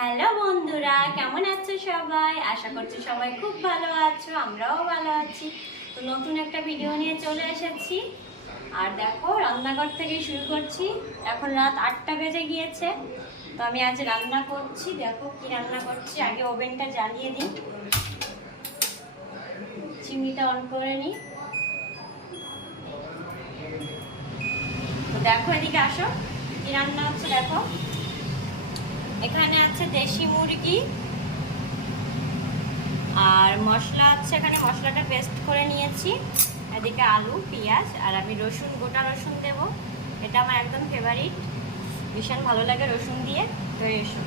Hello বন্ধুরা, কেমন আছো সবাই? আশা করছি সবাই খুব ভালো আছো, আমরাও ভালো আছি। তো নতুন একটা ভিডিও নিয়ে চলে এসেছি। আর দেখো, রান্নাঘর থেকে শুরু করছি। এখন রাত 8টা বেজে গিয়েছে। তো আমি আজ রান্না করছি। দেখো কি রান্না করছি। আগে ওভেনটা জ্বালিয়ে দিই, চিমনিটা অন করে নিই। তো দেখো, এদিকে আসো, কি রান্না হচ্ছে দেখো। এখানে আছে দেশি মুরগি আর মশলা আছে, এখানে মশলাটা পেস্ট করে নিয়েছি। এদিকে আলু, পেঁয়াজ আর আমি রসুন, গোটা রসুন দেব। এটা আমার একদম ফেভারিট, ভীষণ ভালো লাগে রসুন দিয়ে। তো এসো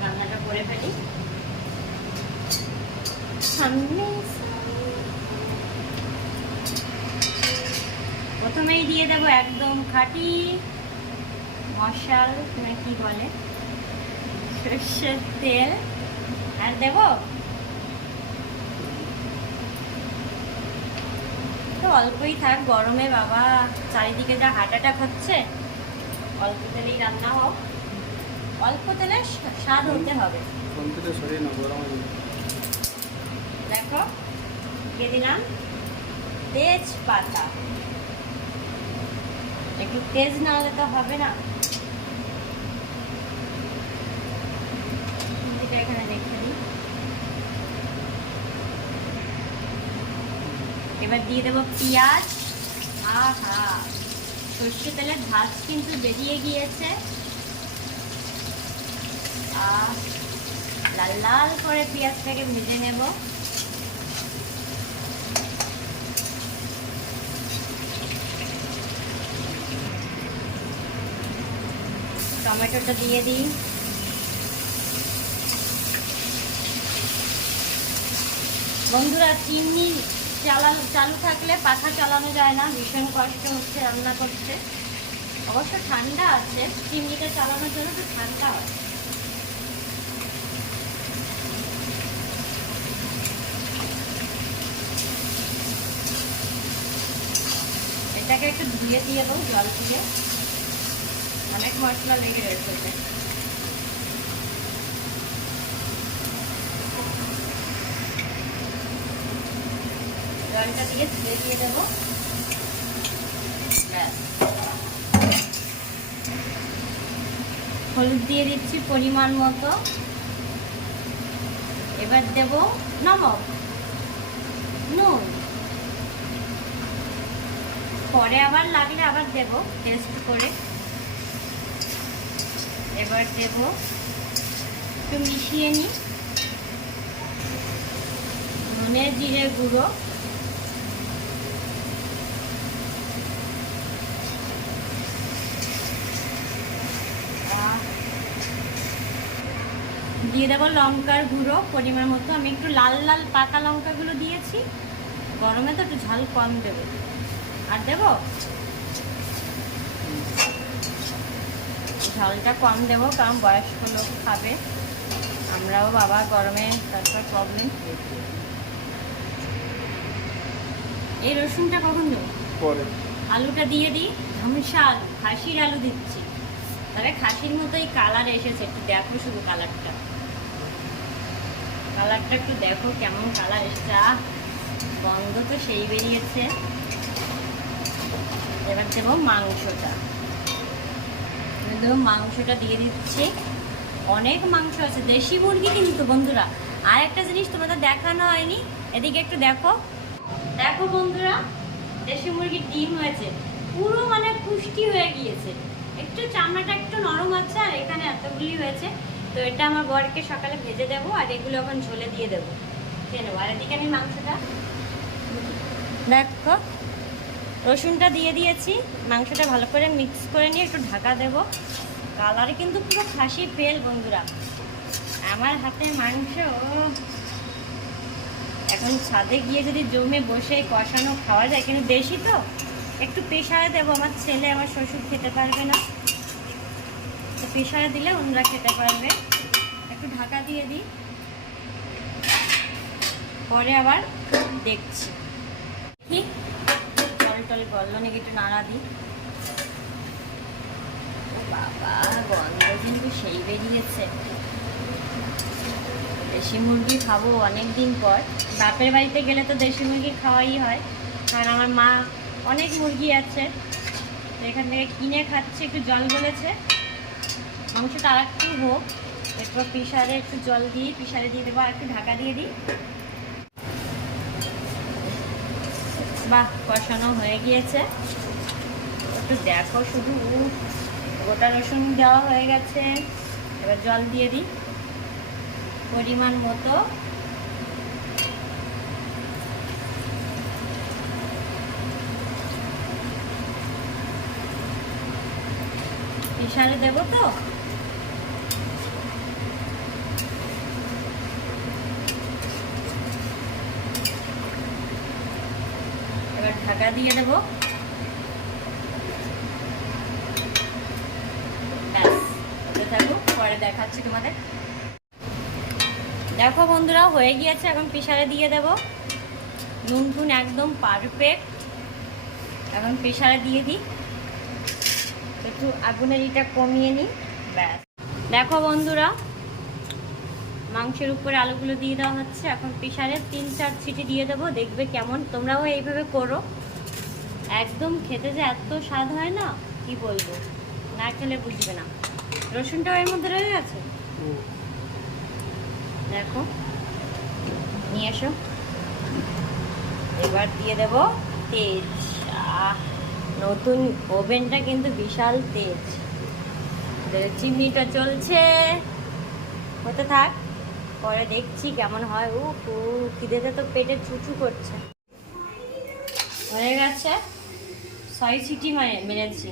রান্নাটা করে ফেলি। প্রথমেই দিয়ে দেব একদম খাঁটি মশলা, মানে কি বলে, সর্ষের তেল। আর দেব তো অল্পই থাক, গরমে বাবা চারিদিকে যা হার্ট অ্যাটাক হচ্ছে। অল্প তেলেই রান্না হোক, অল্প তেলে স্বাদ হতে হবে। দেখো দিয়ে দিলাম তেজপাতা। একটু তেজ না হলে তো হবে না। এখানে রেখে দিই। এবার দিয়ে দেবো পেঁয়াজ। আহা, সর্ষে তেলের ভাজ কিন্তু বেরিয়ে গিয়েছে। লাল লাল করে পেঁয়াজটাকে ভেজে নেব। টমেটোটা দিয়ে দিই। বন্ধুরা, চিমনি চালু থাকলে পাখা চালানো যায় না, ভীষণ কষ্ট হচ্ছে রান্না করতে। অবশ্য ঠান্ডা আছে, চিমনিটা চালানোর জন্য তো ঠান্ডা হয়। এটাকে একটু ধুয়ে দিয়ে দেবো জল দিয়ে, অনেক মশলা লেগে রয়েছে। জলটা দিয়ে ধুয়ে দিয়ে দেবো। হলুদ দিয়ে দিচ্ছি পরিমাণ মতো। এবার দেব নমক, নুন। পরে আবার লাগলে আবার দেব টেস্ট করে। এবার দেব, একটু মিশিয়ে নিই, ধনে জিরে গুঁড়ো। দিয়ে দেবো লঙ্কার গুঁড়ো পরিমাণ মতো। আমি একটু লাল লাল পাকা লঙ্কাগুলো দিয়েছি, গরমে তো একটু ঝাল কম দেবো। আর দেব ঝালটা কম দেবো, কারণ বয়স্ক লোক খাবে, আমরাও বাবা গরমে তারপর প্রবলেম। এই রসুনটা কখন দেবো? পরে। আলুটা দিয়ে দিই, ঝামসা আলু, খাসির আলু দিচ্ছি। তবে খাসির মতোই কালার এসেছে, একটু দেখো শুধু কালারটা একটু দেখো কেমন কালার এসেছে। গন্ধ তো সেই বেরিয়েছে। এবার দেবো মাংসটা দিয়ে দিচ্ছি। অনেক মাংস আছে, দেশি মুরগি কিন্তু বন্ধুরা। আর একটা জিনিস তোমাদের দেখানো হয়নি, এদিকে একটু দেখো। দেখো বন্ধুরা, দেশি মুরগির ডিম হয়েছে, পুরো মানে পুষ্টি হয়ে গিয়েছে। একটু চামড়াটা একটু নরম আছে, আর এখানে এতগুলি হয়েছে। তো এটা আমার বরকে সকালে ভেজে দেবো, আর এগুলো এখন ঝোলে দিয়ে দেবো, খেয়ে নেবো। আর এদিকে আমি মাংসটা দেখো, রসুনটা দিয়ে দিয়েছি। মাংসটা ভালো করে মিক্স করে নিয়ে একটু ঢাকা দেব। কালারে কিন্তু পুরো খাসি ফেল বন্ধুরা আমার হাতে মাংস। এখন ছাদে গিয়ে যদি জমে বসে কষানো খাওয়া যায়, কিন্তু বেশি তো একটু প্রেশারে দেবো। আমার ছেলে, আমার শ্বশুর খেতে পারবে না, তো প্রেশারে দিলে ওনারা খেতে পারবে। একটু ঢাকা দিয়ে দিই, পরে আবার দেখছি। ঠিক জল গললো নাকি, একটু নাড়া দিই। বাবা, গন্ধ কিন্তু সেই বেরিয়েছে। দেশি মুরগি খাবো অনেক দিন পর। বাপের বাড়িতে গেলে তো দেশি মুরগি খাওয়াই হয়, কারণ আমার মা অনেক মুরগি আছে, তো এখান থেকে কিনে খাচ্ছে। একটু জল গলেছে, মাংসটা আর একটু হোক, এরপর প্রেসারে একটু জল দিয়ে প্রেসারে দিয়ে দেবো, আর একটু ঢাকা দিয়ে দিই। বাহ, কষানো হয়ে গিয়েছে। একটু দেখো শুধু, গোটা রসুন দেওয়া হয়ে গেছে। এবার জল দিয়ে দিই পরিমাণ মতো। প্রেসারে দেবো তো, এবার ঢাকা দিয়ে দেবো। ব্যাস, থাকুক, পরে দেখাচ্ছি তোমাদের। দেখো বন্ধুরা, হয়ে গিয়েছে। এখন প্রেসারে দিয়ে দেব। নুন টুন একদম পারফেক্ট। এখন প্রেসারে দিয়ে দিই, একটু আগুনের এটা কমিয়ে নিই। ব্যাস, দেখো বন্ধুরা, মাংসের উপরে আলুগুলো দিয়ে দেওয়া হচ্ছে। এখন প্রেসারে 3-4 সিটি দিয়ে দেবো, দেখবে কেমন। তোমরাও এইভাবে করো, একদম খেতে যে এত স্বাদ হয় না, কি বলবো, না খেলে বুঝবে না। রসুনটাও এর মধ্যে রয়ে গেছে, দেখো, নিয়ে এসো। এবার দিয়ে দেব তেজ। নতুন ওভেনটা কিন্তু বিশাল তেজ। চিমনিটা চলছে, হতে থাক, পরে দেখছি কেমন হয়। খিদেতে তো পেটে চুচু করছে। হয়ে গেছে, 6 সিটি মেরেছি।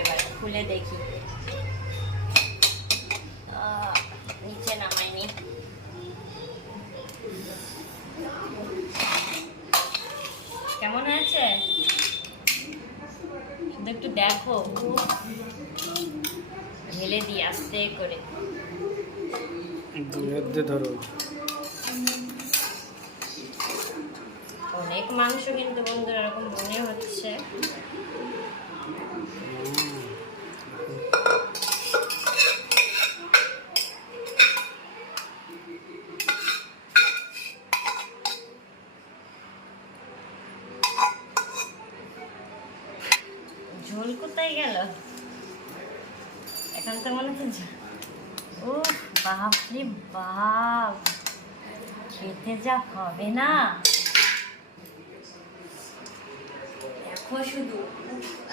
এবার খুলে দেখি। নিচে নামাইনি। কেমন হয়েছে শুধু একটু দেখো, ঢেলে দিই আস্তে করে। ধরো, অনেক মাংস কিন্তু বন্ধুরা, এরকম মনে হচ্ছে। ঝোল কোথায় গেল এখন? তো মনে হচ্ছে, ও বাপরে বাপ, খেতে যা হবে না। দেখো শুধু,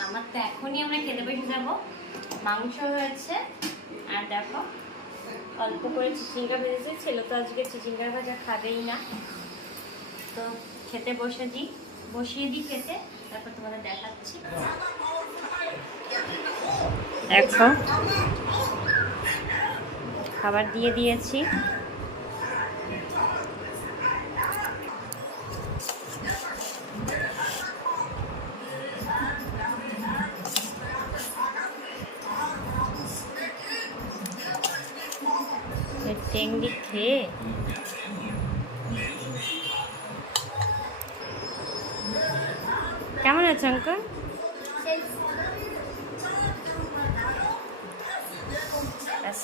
আমার তো এখনই আমরা খেতে বসে যাবো। মাংস হয়েছে, আর দেখো অল্প করে চিচিঙ্গা ভেজেছে। ছেলে তো আজকে চিচিঙ্গা ভাজা খাবেই না, তো খেতে বসিয়ে দিই খেতে, তারপর তোমাদের দেখাচ্ছি। দেখো খাবার দিয়ে দিয়েছি। টেংরি খেয়ে কেমন আছে অঙ্কল?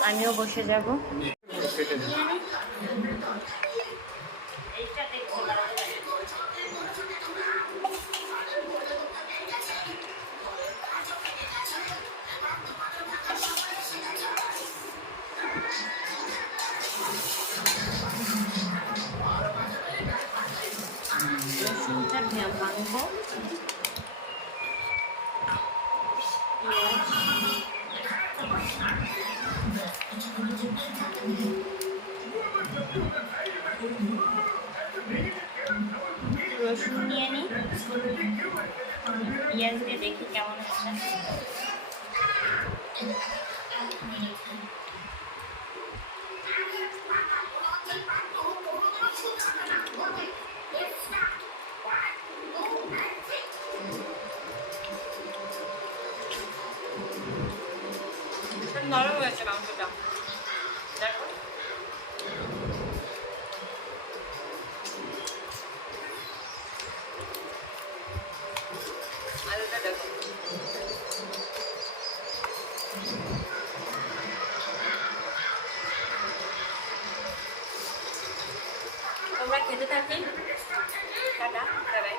আমিও বসে যাব। রসুনটা ভাঙবো, রসুন নিয়ে নিই, পেঁয়াজ দিয়ে দেখি কেমন হচ্ছে। নরম হয়েছে মাংসটা, দেখো। আলুটা দেখো, তোমরা খেতে থাকি। Tata, bye bye.